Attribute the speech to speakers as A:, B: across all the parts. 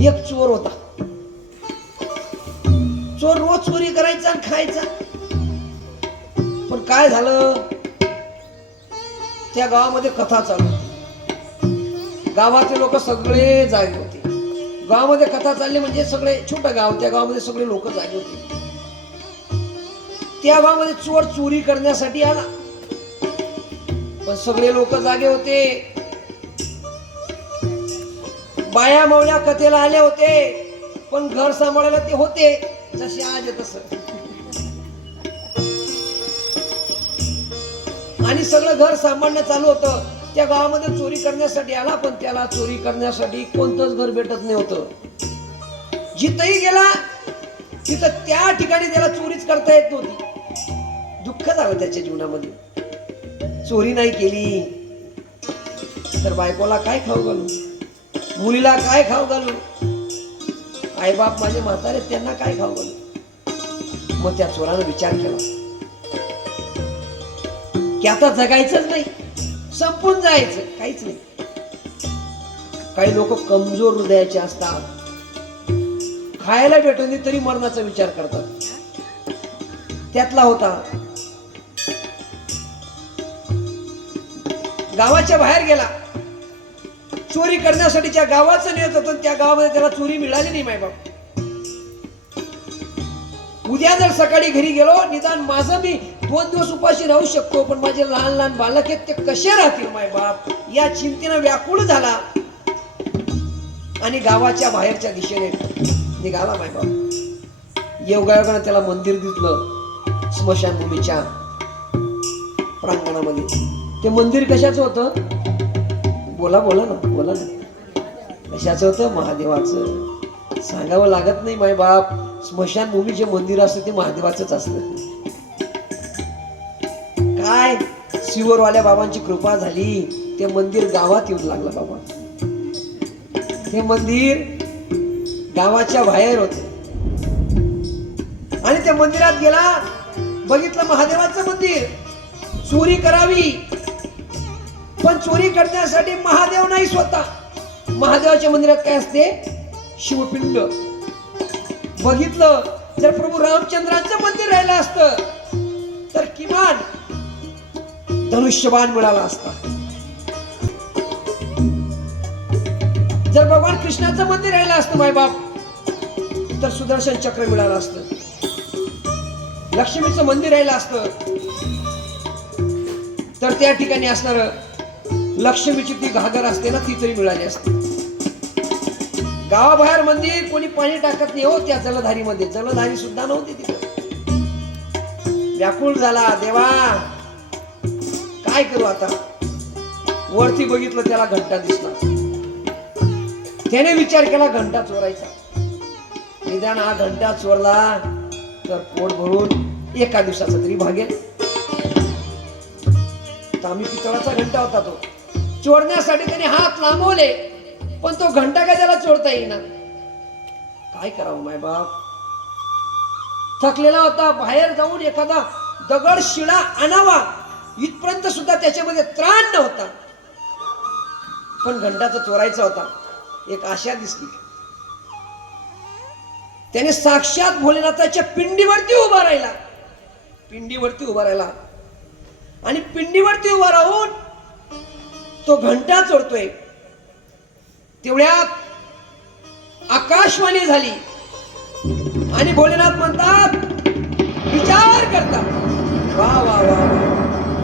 A: एक चोर होता. चोर रोज चोरी करायचा आणि खायचा. पण काय झालं? त्या गावामध्ये कथा चालू होती. गावातले लोक सगळे जागे होते. गावामध्ये कथा चालली म्हणजे सगळे छोटं गाव त्या गावामध्ये सगळे लोक जागे होते. त्या गावामध्ये चोर चोरी करण्यासाठी आला. पण सगळे लोक जागे होते. बाया मावळ्या कथेला आले होते पण घर सांभाळायला ते होते जसे आज तस. आणि सगळं घर सांभाळणं चालू होतं. त्या गावामध्ये चोरी करण्यासाठी आला पण त्याला चोरी करण्यासाठी कोणतंच घर भेटत नाही होतं जिथंही गेला तिथं त्या ठिकाणी त्याला चोरीच करता येत नव्हती. दुःख झालं त्याच्या जीवनामध्ये. चोरी नाही केली. तर बायकोला काय खाऊ घालू? मुलीला काय खाऊ घालू? आईबाप माझे म्हातारे त्यांना काय खाऊ घालू? मग त्या चोरानं विचार केला. की आता जगायचंच नाही संपून जायचं काहीच नाही. काही लोक कमजोर हृदयाचे असतात. खायला भेटून तरी मरणाचा विचार करतात. त्यातला होता. गावाच्या बाहेर गेला. चोरी करण्यासाठी ज्या गावाचं नियत होतं त्या गावामध्ये त्याला चोरी मिळाली नाही मायबाप. उद्या जर सकाळी घरी गेलो निदान माझं मी दोन दिवस उपाशी राहू शकतो पण माझे लहान लहान बालक आहेत ते कसे राहतील मायबाप? या चिंतेनं व्याकुळ झाला. आणि गावाच्या बाहेरच्या दिशेने निघाला मायबाप. योगायोगानं त्याला मंदिर दिसलं स्मशानभूमीच्या प्रांगणामध्ये. ते मंदिर कशाचं होतं? बोला बोला ना बोला ना. कशाचं होतं? महादेवाचं. सांगावं लागत नाही माय बाप. स्मशानभूमी जे मंदिर असतं ते महादेवाचंच असतं. काय? शिवरवाल्या बाबांची कृपा झाली. ते मंदिर गावात येऊन लागलं बाबा. ते मंदिर गावाच्या बाहेर होते. आणि त्या मंदिरात गेला. बघितलं महादेवाचं मंदिर. चोरी करावी. पण चोरी करण्यासाठी महादेव नाही स्वतः. महादेवाच्या मंदिरात काय असते? शिवपिंड. बघितलं जर प्रभू रामचंद्रांचं मंदिर राहिलं असतं. तर किमान धनुष्यबाण मिळाला असता. जर भगवान कृष्णाचं मंदिर राहिलं असतं मायबाप तर सुदर्शन चक्र मिळालं असतं. लक्ष्मीचं मंदिर राहिलं असतं. तर त्या ठिकाणी असणार लक्ष्मीची ती घागर असते ना ती तरी मिळाली असते. गावाबाहेर मंदिर कोणी पाणी टाकत नाही हो त्या जलधारीमध्ये. जलधारी सुद्धा नव्हती तिथं. व्याकुळ झाला देवा काय करू आता? वरती बघितलं त्याला घंटा दिसला. त्याने विचार केला घंटा चोरायचा. निदान हा घंटा चोरला तर पोट भरून एका दिवसाचा तरी भागेल आम्ही पितळाचा घंटा होता तो. चोरण्यासाठी त्याने हात लांबवले पण तो घंटा काय त्याला चोरता येईना. काय करावं माय बाप? थकलेला होता बाहेर जाऊन एखादा दगड शिळा आणावा. इथपर्यंत सुद्धा त्याच्यामध्ये त्राण नव्हता. पण घंटाचा चोरायचा होता. एक आशा दिसली. त्याने साक्षात भोलेनाथाच्या पिंडीवरती उभा राहिला. पिंडीवरती उभा राहिला. आणि पिंडीवरती उभा राहून तो घंटा चोरतोय तेवढ्यात आकाशवाणी झाली. आणि भोलेनाथ म्हणतात विचार करतात. वा वा वा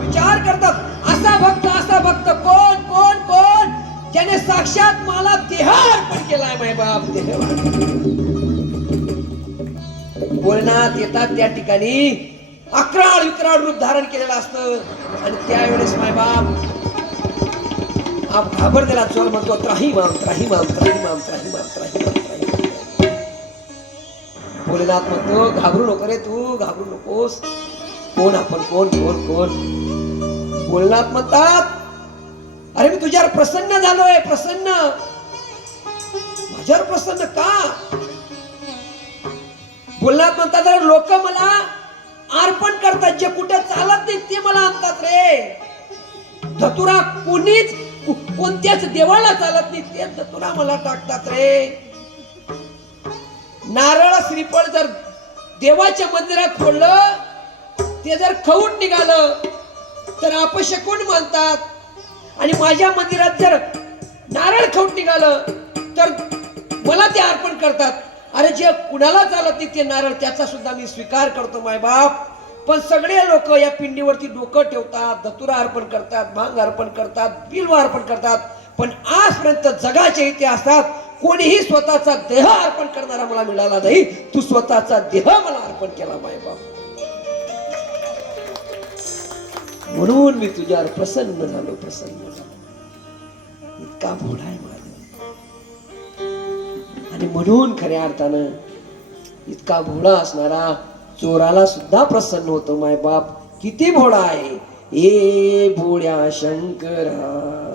A: विचार करतात. असा भक्त असा भक्त. कोण कोण कोण? ज्याने साक्षात मला देह अर्पण केलाय माय बाप देह भोलेनाथ येतात त्या ठिकाणी. अकराळ विक्राळ रूप धारण केलेलं असतं. आणि त्यावेळेस माय बाप आप घाबरलेला चोर म्हणतो त्राही माम त्राही माम त्राही माम त्राही माम त्राही माम त्राही भोलेनाथ म्हणतो घाबरू नको रे तू घाबरू नकोस. कोण आपण कोण कोण कोण? भोलेनाथ म्हणतात अरे मी तुझ्यावर प्रसन्न झालोय प्रसन्न. माझ्यावर प्रसन्न का? भोलेनाथ म्हणतात लोक मला अर्पण करतात जे कुठे चालत नाही ते मला आणतात रे. धतुरा कोणीच कोणत्याच देवाला चालत नाही ते धतुरा मला टाकतात रे. नारळ श्रीफळ जर देवाच्या मंदिरात फोडलं ते जर खाऊन निघालं तर अपशकून मानतात? आणि माझ्या मंदिरात जर नारळ खाऊन निघालं तर मला ते अर्पण करतात. अरे जे कुणाला चालत नाही ते नारळ त्याचा सुद्धा मी स्वीकार करतो माय बाप. पण सगळे लोक या पिंडीवरती डोकं ठेवतात दतुरा अर्पण करतात भांग अर्पण करतात बिल्व अर्पण करतात. पण आजपर्यंत जगाच्या इतिहासात कोणीही स्वतःचा देह अर्पण करणारा मला मिळाला नाही. तू स्वतःचा देह मला अर्पण केला माय बाप. म्हणून मी तुझ्यावर प्रसन्न झालो प्रसन्न झालो. इतका भोळा आहे माझा. आणि म्हणून खऱ्या अर्थानं इतका भोळा असणारा चोराला सुद्धा प्रसन्न होतो माय बाप किती भोळा आहे. ए भोळ्या शंकरा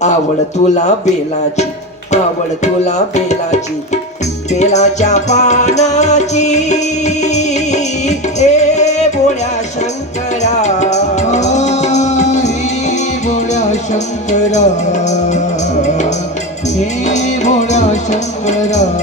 A: आवड तुला बेलाची आवड तुला बेलाची बेलाच्या पानाची. ए भोळ्या शंकरा.
B: हे शंकरा. हे भोळ्या शंकरा.